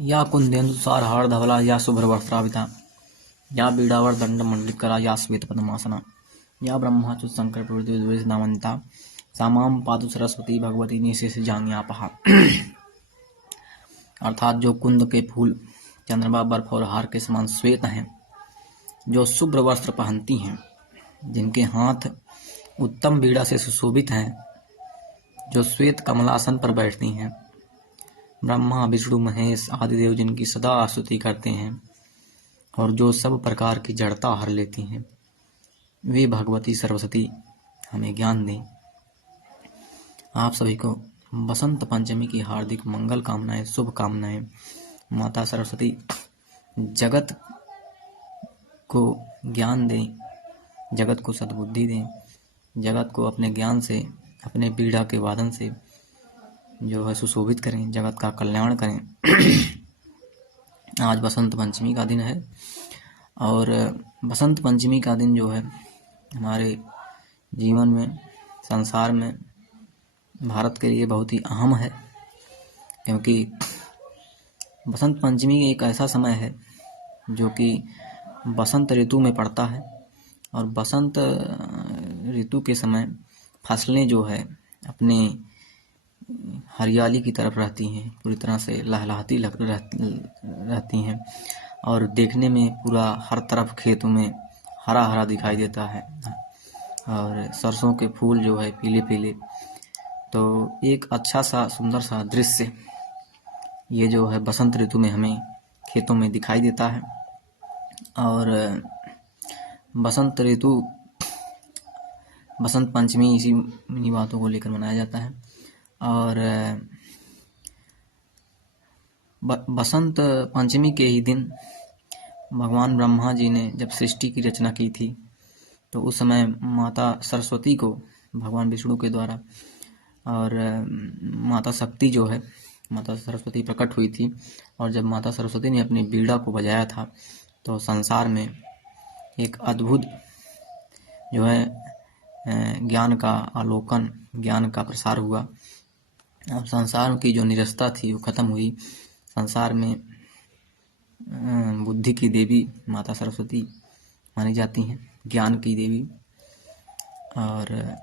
या कुन्देन्दुसार हारधवला या शुभ्रवस्त्राभिता या बीड़ावर दण्डमण्डितकरा या श्वेतपद्मासना या ब्रह्माच्युतशंकर प्रभृतिर्द्विजनामन्विता सा मां पातु सरस्वती भगवती निःशेषजाड्यापहा। अर्थात जो कुंद के फूल चंद्रमा बर्फ और हार के समान श्वेत हैं, जो शुभ्र वस्त्र पहनती हैं, जिनके हाथ उत्तम बीड़ा से सुशोभित हैं, जो श्वेत कमलासन पर बैठती हैं, ब्रह्मा विष्णु महेश आदि देव जिनकी सदा स्तुति करते हैं और जो सब प्रकार की जड़ता हर लेती हैं, वे भगवती सरस्वती हमें ज्ञान दें। आप सभी को बसंत पंचमी की हार्दिक मंगल कामनाएं, शुभ कामनाएं। माता सरस्वती जगत को ज्ञान दें, जगत को सद्बुद्धि दें, जगत को अपने ज्ञान से, अपने बीड़ा के वादन से जो है सुशोभित करें, जगत का कल्याण करें। आज बसंत पंचमी का दिन है और बसंत पंचमी का दिन जो है हमारे जीवन में, संसार में, भारत के लिए बहुत ही अहम है, क्योंकि बसंत पंचमी एक ऐसा समय है जो कि बसंत ऋतु में पड़ता है और बसंत ऋतु के समय फसलें जो है अपने हरियाली की तरफ रहती हैं, पूरी तरह से लहलहाती रहती हैं और देखने में पूरा हर तरफ खेतों में हरा हरा दिखाई देता है और सरसों के फूल जो है पीले पीले। तो एक अच्छा सा सुंदर सा दृश्य ये जो है बसंत ऋतु में हमें खेतों में दिखाई देता है। और बसंत ऋतु, बसंत पंचमी इन्हीं बातों को लेकर मनाया जाता है। और बसंत पंचमी के ही दिन भगवान ब्रह्मा जी ने जब सृष्टि की रचना की थी तो उस समय माता सरस्वती को भगवान विष्णु के द्वारा और माता शक्ति जो है, माता सरस्वती प्रकट हुई थी। और जब माता सरस्वती ने अपनी बीड़ा को बजाया था तो संसार में एक अद्भुत जो है ज्ञान का आलोकन, ज्ञान का प्रसार हुआ और संसार की जो निरस्ता थी वो खत्म हुई। संसार में बुद्धि की देवी माता सरस्वती मानी जाती हैं, ज्ञान की देवी। और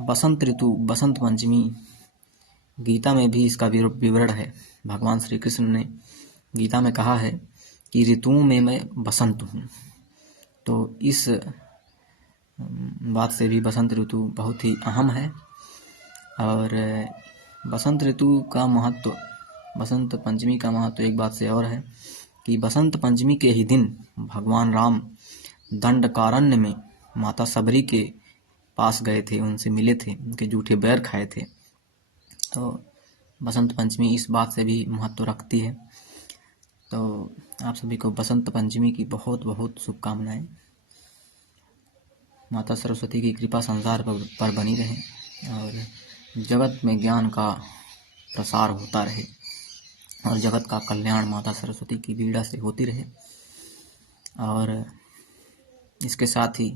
बसंत ऋतु, बसंत पंचमी, गीता में भी इसका विवरण है। भगवान श्री कृष्ण ने गीता में कहा है कि ऋतुओं में मैं बसंत हूँ। तो इस बात से भी बसंत ऋतु बहुत ही अहम है। और बसंत ऋतु का महत्व, बसंत पंचमी का महत्व एक बात से और है कि बसंत पंचमी के ही दिन भगवान राम दंडकारण्य में माता सबरी के पास गए थे, उनसे मिले थे, उनके जूठे बैर खाए थे। तो बसंत पंचमी इस बात से भी महत्व रखती है। तो आप सभी को बसंत पंचमी की बहुत बहुत शुभकामनाएं। माता सरस्वती की कृपा संसार पर बनी रहे और जगत में ज्ञान का प्रसार होता रहे और जगत का कल्याण माता सरस्वती की बीड़ा से होती रहे। और इसके साथ ही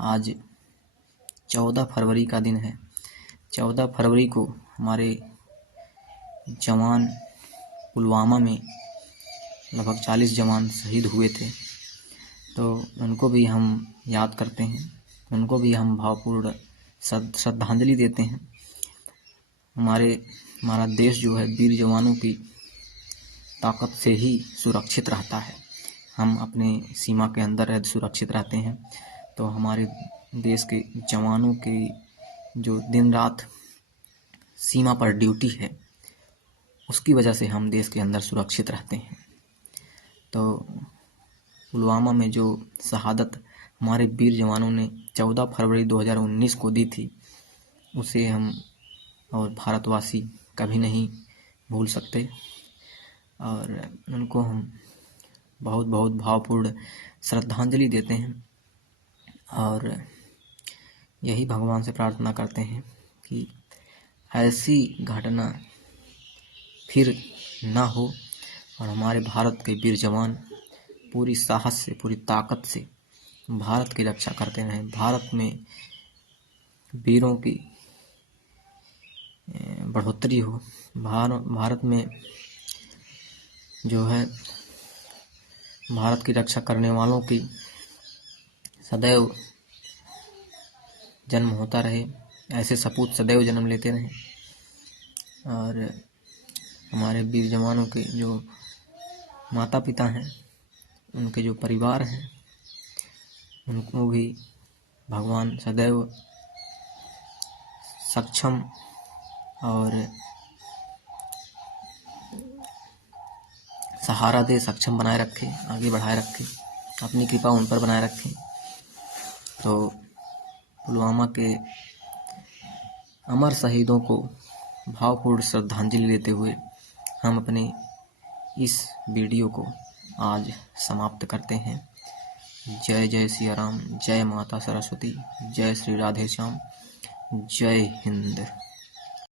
आज 14 फरवरी का दिन है। 14 फरवरी को हमारे जवान पुलवामा में लगभग 40 जवान शहीद हुए थे, तो उनको भी हम याद करते हैं, उनको भी हम भावपूर्ण श्रद्धांजलि देते हैं। हमारा देश जो है वीर जवानों की ताकत से ही सुरक्षित रहता है। हम अपने सीमा के अंदर सुरक्षित रहते हैं। तो हमारे देश के जवानों की जो दिन रात सीमा पर ड्यूटी है, उसकी वजह से हम देश के अंदर सुरक्षित रहते हैं। तो पुलवामा में जो शहादत हमारे वीर जवानों ने 14 फरवरी 2019 को दी थी, उसे हम और भारतवासी कभी नहीं भूल सकते और उनको हम बहुत बहुत भावपूर्ण श्रद्धांजलि देते हैं। और यही भगवान से प्रार्थना करते हैं कि ऐसी घटना फिर ना हो और हमारे भारत के वीर जवान पूरी साहस से, पूरी ताकत से भारत की रक्षा करते रहें। भारत में वीरों की बढ़ोतरी हो, भारत में जो है भारत की रक्षा करने वालों की सदैव जन्म होता रहे, ऐसे सपूत सदैव जन्म लेते रहें। और हमारे वीर जवानों के जो माता पिता हैं, उनके जो परिवार हैं, उनको भी भगवान सदैव सक्षम और सहारा दे, सक्षम बनाए रखे, आगे बढ़ाए रखे, अपनी कृपा उन पर बनाए रखें। तो पुलवामा के अमर शहीदों को भावपूर्ण श्रद्धांजलि देते हुए हम अपने इस वीडियो को आज समाप्त करते हैं। जय जय सिया राम, जय माता सरस्वती, जय श्री राधे श्याम, जय हिंद।